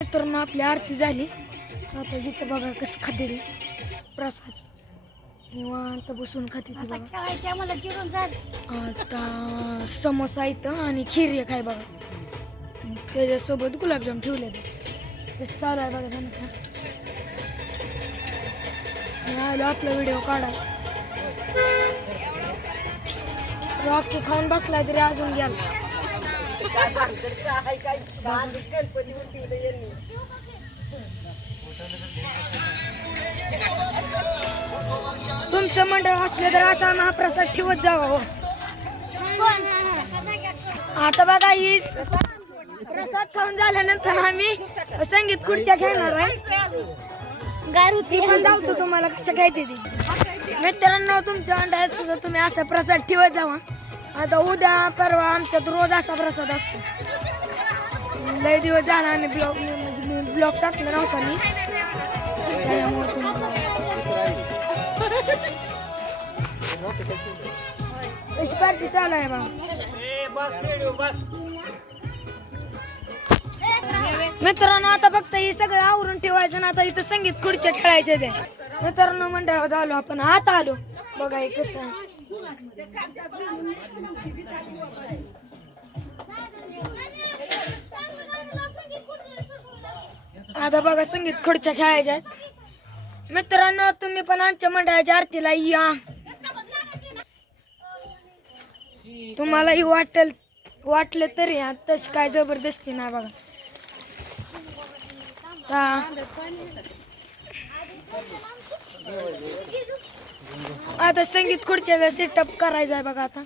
तर ना आपली आरती झाली. आता इथं बघा कसं खाते ते प्रसाद निवांत बसून खाते ती बघा. आता समोसा इथं आणि खीर एक आहे बघा, त्याच्यासोबत गुलाबजाम ठेवले ते चालू आहे बघा. त्यांना आलो आपला व्हिडिओ काढा. रॉकी खाऊन बसलाय तरी अजून गेला. तुमचं मंडळ असलं तर असा महाप्रसाद ठेवत जावा हो. आता बघा ही प्रसाद खाऊन झाल्यानंतर आम्ही संगीत खुर्च्या खेळणार आहे. गारुती पण दावतो तुम्हाला कशा खायची ती. मित्रांनो तुमच्या मंडळात सुद्धा तुम्ही असा प्रसाद ठेवत जावा. आता उद्या परवा आमच्यात रोज असा प्रसाद असतो. लय दिवस झाला आम्ही ब्लॉग टाकला नव्हता मी, कशी पार्टी चालू आहे बा. मित्रांनो आता फक्त हे सगळं आवरून ठेवायचं ना. आता इथं संगीत खुर्च्या खेळायचे ते. मित्रांनो मंडळात आलो आपण, आता आलो बघा हे कसं आहे. आता बघा संगीत खुर्च्या खेळायच्या आहेत. मित्रांनो तुम्ही पण आमच्या मंडळाच्या आरतीला या. तुम्हालाही वाटलं तरी आताच काय जबरदस्ती नाही बघा. आता संगीत खुर्च्याचा सेटअप करायचा आहे बघा. आता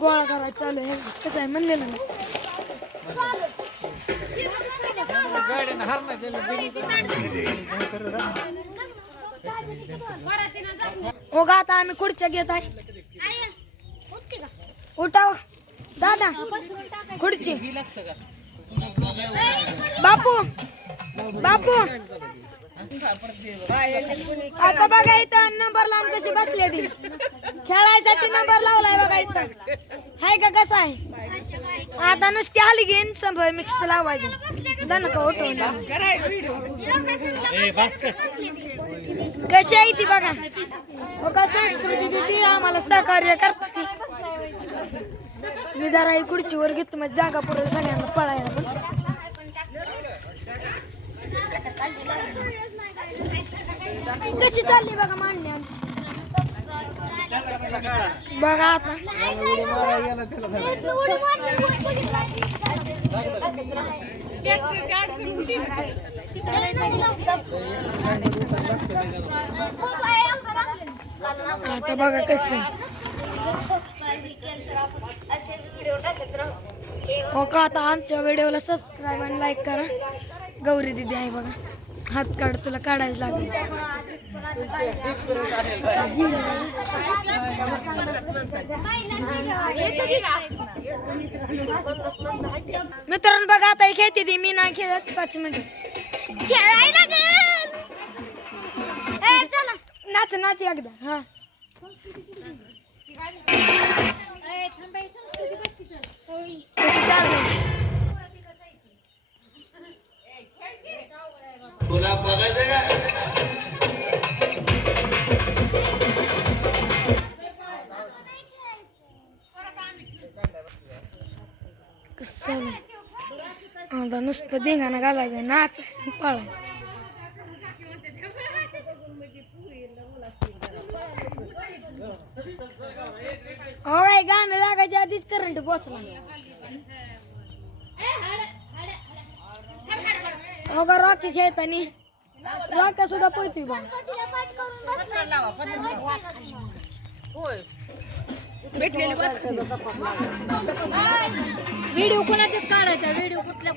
गोळा करायचा चालू आहे. कसं आहे म्हणलेलं ना. हो का आता आम्ही खुर्च्या घेत आहे. उठाव दादा खुर्ची. बापू बापू आता बघा इथं नंबर लावून कशी बसले ती. खेळायसाठी नंबर लावलाय बघा इथं. हाय का कसं आहे. आता नुसती आली घेईन संभळ मिक्स लावायची दणका उठवून. कशी आहे ती बघा. हो का संस्कृती ती आम्हाला सहकार्य करतात. मी जरा ही खुर्चीवर घेतो मग जागा पुढे सगळ्यांना पळायला. पण कशी चालली बघा मांडणी आमची बघा. आता आता बघा कसं हो का. आता आमच्या व्हिडिओला सबस्क्राईब आणि लाईक करा. गौरी दिदी आहे बघा. हात काढ तुला काढायच लागेल. मित्रांनो बघा आता खेळते ती. मी नाही खेळत. 5 मिनिट खेळायला नाच नाच एकदा. हा कसं चालू तुला बघायचं का. कसं चालू आता नुसतं धिंगाणा घालायचं नाचायचं पळायचं. हो काय गाणं लागायच्या आधीच करंट पोचला. हो का रॉकी खेळतानी रॉकी सुद्धा पळतोय बा. व्हिडिओ कोणाच्याच काढायचा. व्हिडिओ कुठल्या